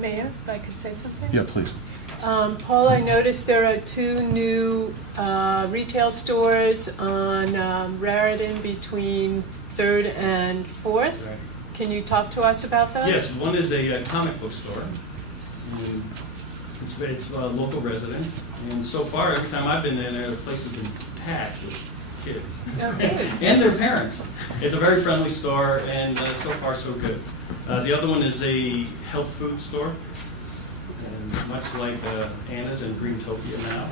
Mayor, if I could say something? Yeah, please. Paul, I noticed there are 2 new retail stores on Raritan between 3rd and 4th. Right. Can you talk to us about those? Yes, one is a comic book store. And it's a local resident, and so far, every time I've been in there, the place has been packed with kids. Oh, good. And their parents. It's a very friendly store, and so far, so good. The other one is a health food store, and much like Anna's and Greentopia now.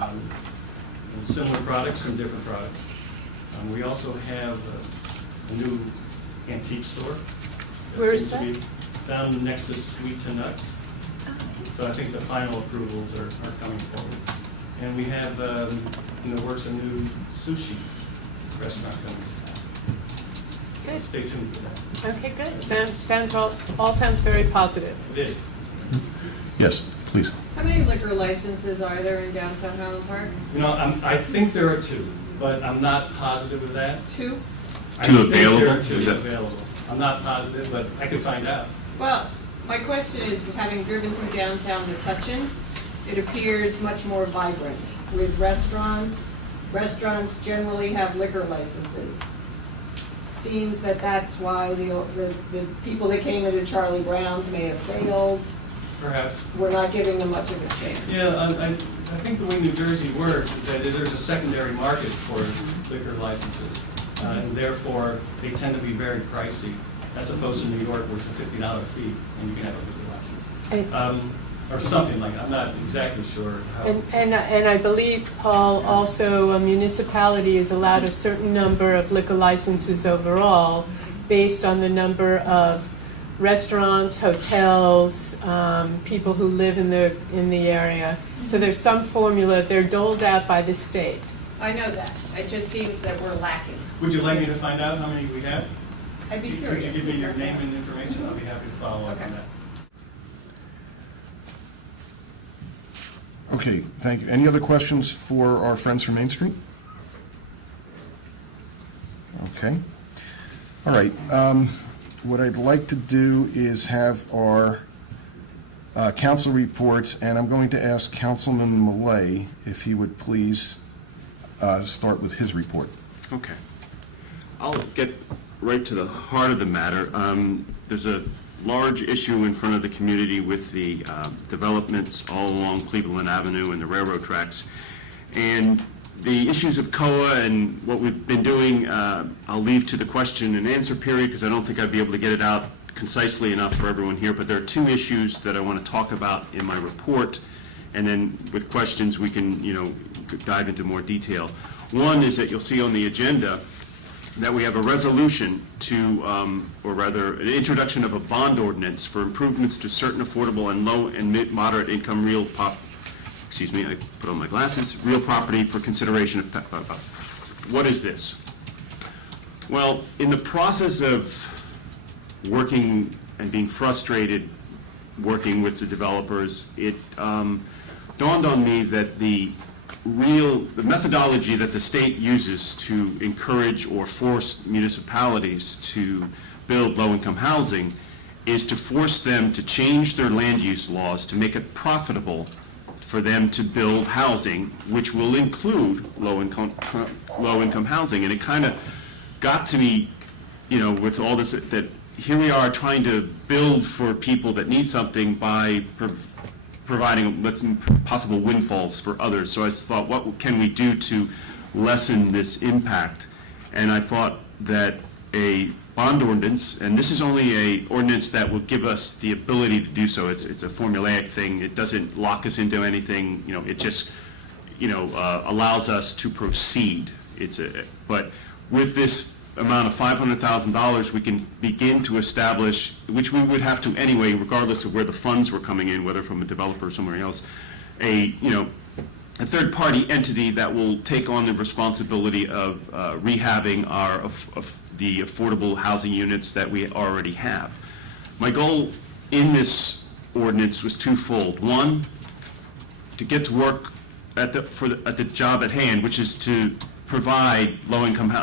And similar products and different products. We also have a new antique store. Where is that? Seems to be down next to Sweet to Nuts. So I think the final approvals are coming forward. And we have, in the works, a new sushi restaurant coming to town. So Good. stay tuned for that. Okay, good. All sounds very positive. It is. Yes, please. How many liquor licenses are there in downtown Highland Park? You know, I think there are 2, but I'm not positive of that. 2? I 2 think available? there are 2 Is that- available. I'm not positive, but I can find out. Well, my question is, having driven through downtown Metuchen, it appears much more vibrant with restaurants. Restaurants generally have liquor licenses. Seems that that's why the people that came into Charlie Brown's may have failed. Perhaps. We're not giving them much of a chance. Yeah, I think the way New Jersey works is that there's a secondary market for liquor licenses, and therefore they tend to be very pricey, as opposed to New York, where it's a $50 fee and you can have a liquor license, or something like that. I'm not exactly sure how. And I believe, Paul, also a municipality is allowed a certain number of liquor licenses overall based on the number of restaurants, hotels, people who live in the area. So there's some formula. They're doled out by the state. I know that. It just seems that we're lacking. Would you like me to find out how many we have? I'd be Could curious. you give me your name and information? I'll be happy to follow up Okay. on that. Okay, thank you. Any other questions for our friends from Main Street? Okay. All right. What I'd like to do is have our council reports, and I'm going to ask Councilman Millay if he would please start with his report. Okay. I'll get right to the heart of the matter. There's a large issue in front of the community with the developments all along Cleveland Avenue and the railroad tracks. And the issues of COA and what we've been doing, I'll leave to the question and answer period because I don't think I'd be able to get it out concisely enough for everyone here. But there are 2 issues that I want to talk about in my report. And then with questions, we can, dive into more detail. One is that you'll see on the agenda that we have a resolution to, or rather, an introduction of a bond ordinance for improvements to certain affordable and low and moderate income real I put on my glasses, real property for consideration of, what is this? Well, in the process of working and being frustrated working with the developers, it dawned on me that the methodology that the state uses to encourage or force municipalities to build low-income housing is to force them to change their land use laws to make it profitable for them to build housing, which will include low-income housing. And it kind of got to me, with all this, that here we are trying to build for people that need something by providing possible windfalls for others. So I thought, what can we do to lessen this impact? And I thought that a bond ordinance, and this is only a ordinance that will give us the ability to do so. It's a formulaic thing. It doesn't lock us into anything. It just allows us to proceed. But with this amount of $500,000, we can begin to establish, which we would have to anyway, regardless of where the funds were coming in, whether from a developer or somewhere else, a third-party entity that will take on the responsibility of rehabbing the affordable housing units that we already have. My goal in this ordinance was twofold. One, to get to work at the job at hand, which is to provide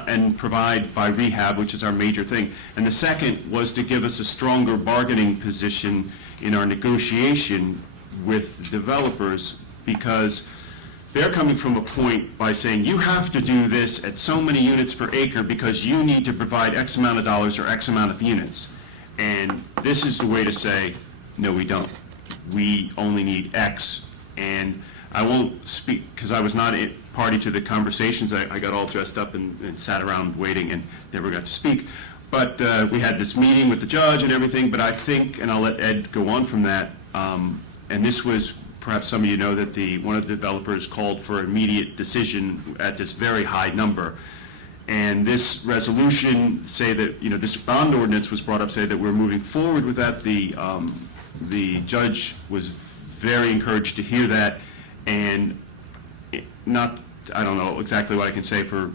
and provide by rehab, which is our major thing. And the second was to give us a stronger bargaining position in our negotiation with developers, because they're coming from a point by saying, you have to do this at so many units per acre because you need to provide X amount of dollars or X amount of units. And this is the way to say, no, we don't. We only need X. And I won't speak, because I was not party to the conversations. I got all dressed up and sat around waiting and never got to speak. But we had this meeting with the judge and everything, but I think, and I'll let Ed go on from that, and this was, perhaps some of you know, that one of the developers called for immediate decision at this very high number. And this resolution say that, this bond ordinance was brought up, say that we're moving forward with that. The judge was very encouraged to hear that, and I don't know exactly what I can say for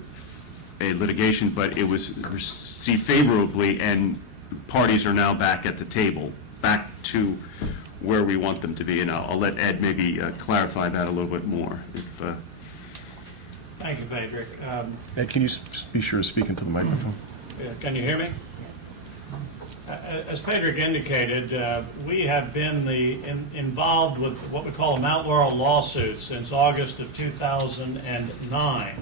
a litigation, but it was received favorably, and parties are now back at the table, back to where we want them to be. And I'll let Ed maybe clarify that a little bit more. Thank you, Patrick. Ed, can you be sure to speak into the microphone? Can you hear me? As Patrick indicated, we have been involved with what we call a Mount Laurel lawsuit since August of 2009.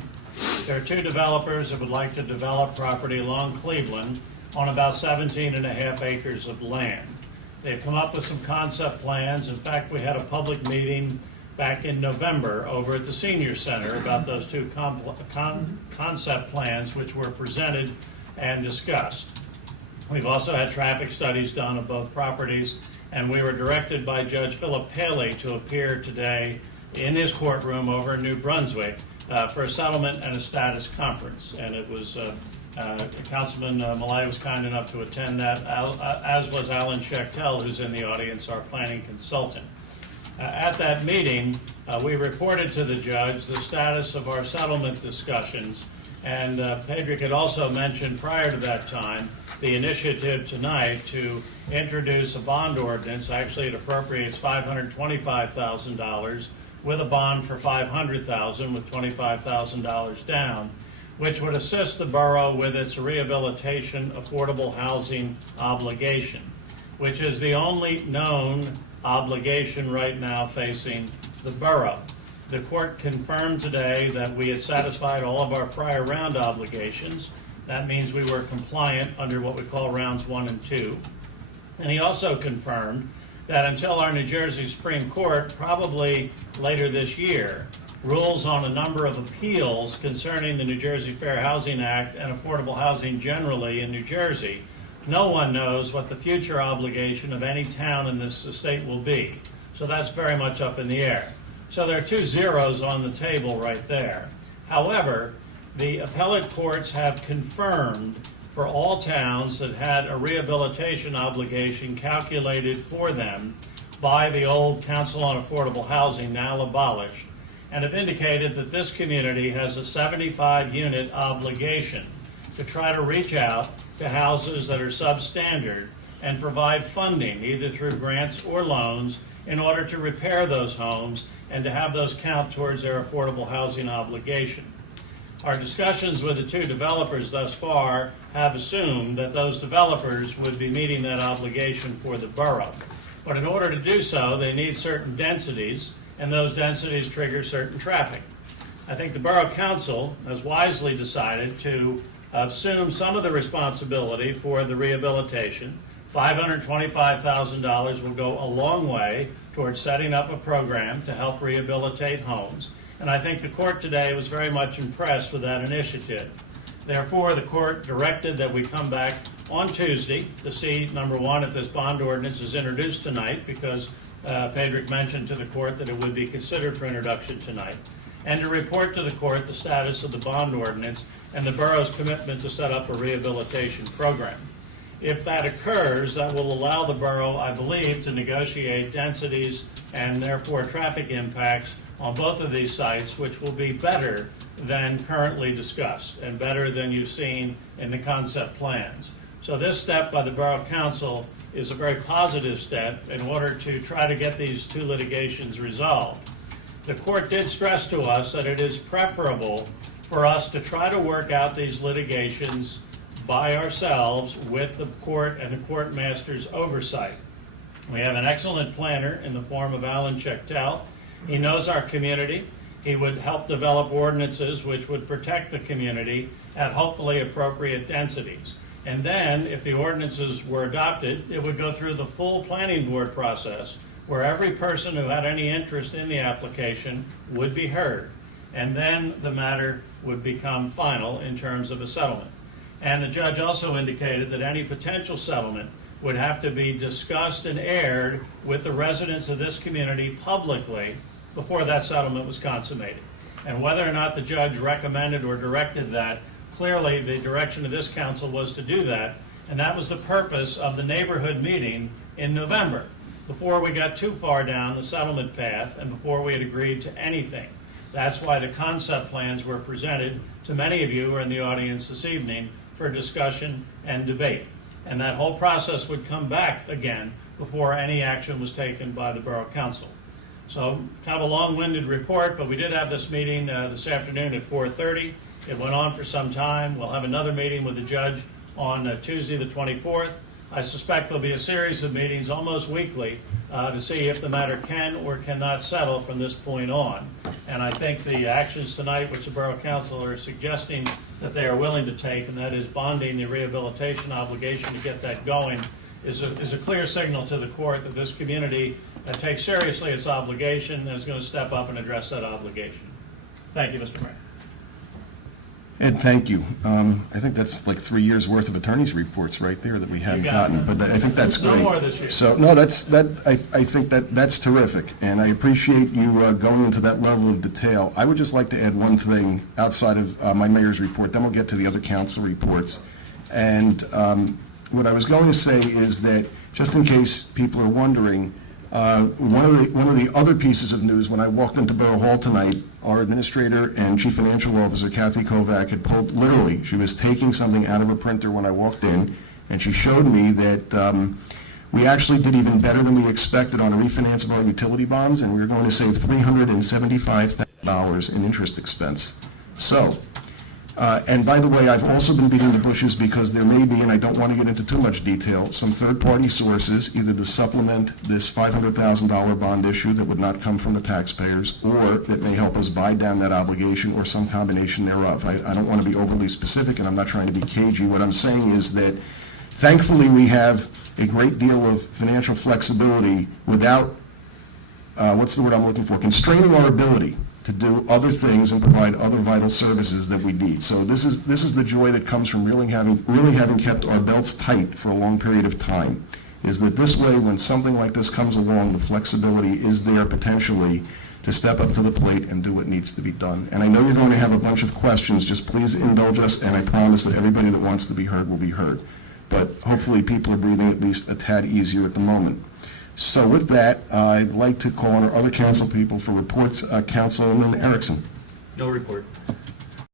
There are two developers that would like to develop property along Cleveland on about 17.5 acres of land. They've come up with some concept plans. In fact, we had a public meeting back in November over at the Senior Center about those two concept plans, which were presented and discussed. We've also had traffic studies done of both properties, and we were directed by Judge Philip Paley to appear today in his courtroom over in New Brunswick for a settlement and a status conference. And it was Councilman Malay was kind enough to attend that, as was Alan Schechtel, who's in the audience, our planning consultant. At that meeting, we reported to the judge the status of our settlement discussions, and Patrick had also mentioned prior to that time the initiative tonight to introduce a bond ordinance. Actually, it appropriates $525,000 with a bond for $500,000 with $25,000 down, which would assist the borough with its rehabilitation affordable housing obligation, which is the only known obligation right now facing the borough. The court confirmed today that we had satisfied all of our prior round obligations. That means we were compliant under what we call rounds 1 and 2. And he also confirmed that until our New Jersey Supreme Court, probably later this year, rules on a number of appeals concerning the New Jersey Fair Housing Act and affordable housing generally in New Jersey, no one knows what the future obligation of any town in this state will be. So that's very much up in the air. So there are two zeros on the table right there. However, the appellate courts have confirmed for all towns that had a rehabilitation obligation calculated for them by the old Council on Affordable Housing, now abolished, and have indicated that this community has a 75-unit obligation to try to reach out to houses that are substandard and provide funding, either through grants or loans, in order to repair those homes and to have those count towards their affordable housing obligation. Our discussions with the two developers thus far have assumed that those developers would be meeting that obligation for the borough. But in order to do so, they need certain densities, and those densities trigger certain traffic. I think the Borough Council has wisely decided to assume some of the responsibility for the rehabilitation. $525,000 will go a long way towards setting up a program to help rehabilitate homes. And I think the court today was very much impressed with that initiative. Therefore, the court directed that we come back on Tuesday to see, number one, if this bond ordinance is introduced tonight, because Patrick mentioned to the court that it would be considered for introduction tonight, and to report to the court the status of the bond ordinance and the borough's commitment to set up a rehabilitation program. If that occurs, that will allow the borough, I believe, to negotiate densities and therefore traffic impacts on both of these sites, which will be better than currently discussed and better than you've seen in the concept plans. So this step by the Borough Council is a very positive step in order to try to get these two litigations resolved. The court did stress to us that it is preferable for us to try to work out these litigations by ourselves with the court and the court master's oversight. We have an excellent planner in the form of Alan Chechtel. He knows our community. He would help develop ordinances which would protect the community at hopefully appropriate densities. And then, if the ordinances were adopted, it would go through the full planning board process where every person who had any interest in the application would be heard. And then the matter would become final in terms of a settlement. And the judge also indicated that any potential settlement would have to be discussed and aired with the residents of this community publicly before that settlement was consummated. And whether or not the judge recommended or directed that, clearly the direction of this council was to do that, and that was the purpose of the neighborhood meeting in November, before we got too far down the settlement path and before we had agreed to anything. That's why the concept plans were presented to many of you who are in the audience this evening for discussion and debate. And that whole process would come back again before any action was taken by the Borough Council. So kind of a long-winded report, but we did have this meeting this afternoon at 4:30. It went on for some time. We'll have another meeting with the judge on Tuesday the 24th. I suspect there'll be a series of meetings almost weekly to see if the matter can or cannot settle from this point on. And I think the actions tonight, which the Borough Council are suggesting that they are willing to take, and that is bonding the rehabilitation obligation to get that going, is a clear signal to the court that this community takes seriously its obligation and is going to step up and address that obligation. Thank you, Mr. Mayor. Ed, thank you. I think that's like 3 years' worth of attorney's reports right there that we haven't gotten, but I think that's great. No more this year. So, no, I think that's terrific, and I appreciate you going into that level of detail. I would just like to add one thing outside of my mayor's report, then we'll get to the other council reports. And what I was going to say is that, just in case people are wondering, one of the other pieces of news, when I walked into Borough Hall tonight, our administrator and chief financial officer, Kathy Kovac, had pulled, literally, she was taking something out of a printer when I walked in, and she showed me that we actually did even better than we expected on a refinance of our utility bonds, and we were going to save $375,000 in interest expense. So, and by the way, I've also been beating the bushes because there may be, and I don't want to get into too much detail, some third-party sources, either to supplement this $500,000 bond issue that would not come from the taxpayers, or that may help us buy down that obligation, or some combination thereof. I don't want to be overly specific, and I'm not trying to be cagey. What I'm saying is that, thankfully, we have a great deal of financial flexibility without, what's the word I'm looking for, constraining our ability to do other things and provide other vital services that we need. So this is the joy that comes from really having kept our belts tight for a long period of time, is that this way, when something like this comes along, the flexibility is there potentially to step up to the plate and do what needs to be done. And I know you're going to have a bunch of questions. Just please indulge us, and I promise that everybody that wants to be heard will be heard. But hopefully people are breathing at least a tad easier at the moment. So with that, I'd like to call on our other council people for reports. Councilman Erickson. No report.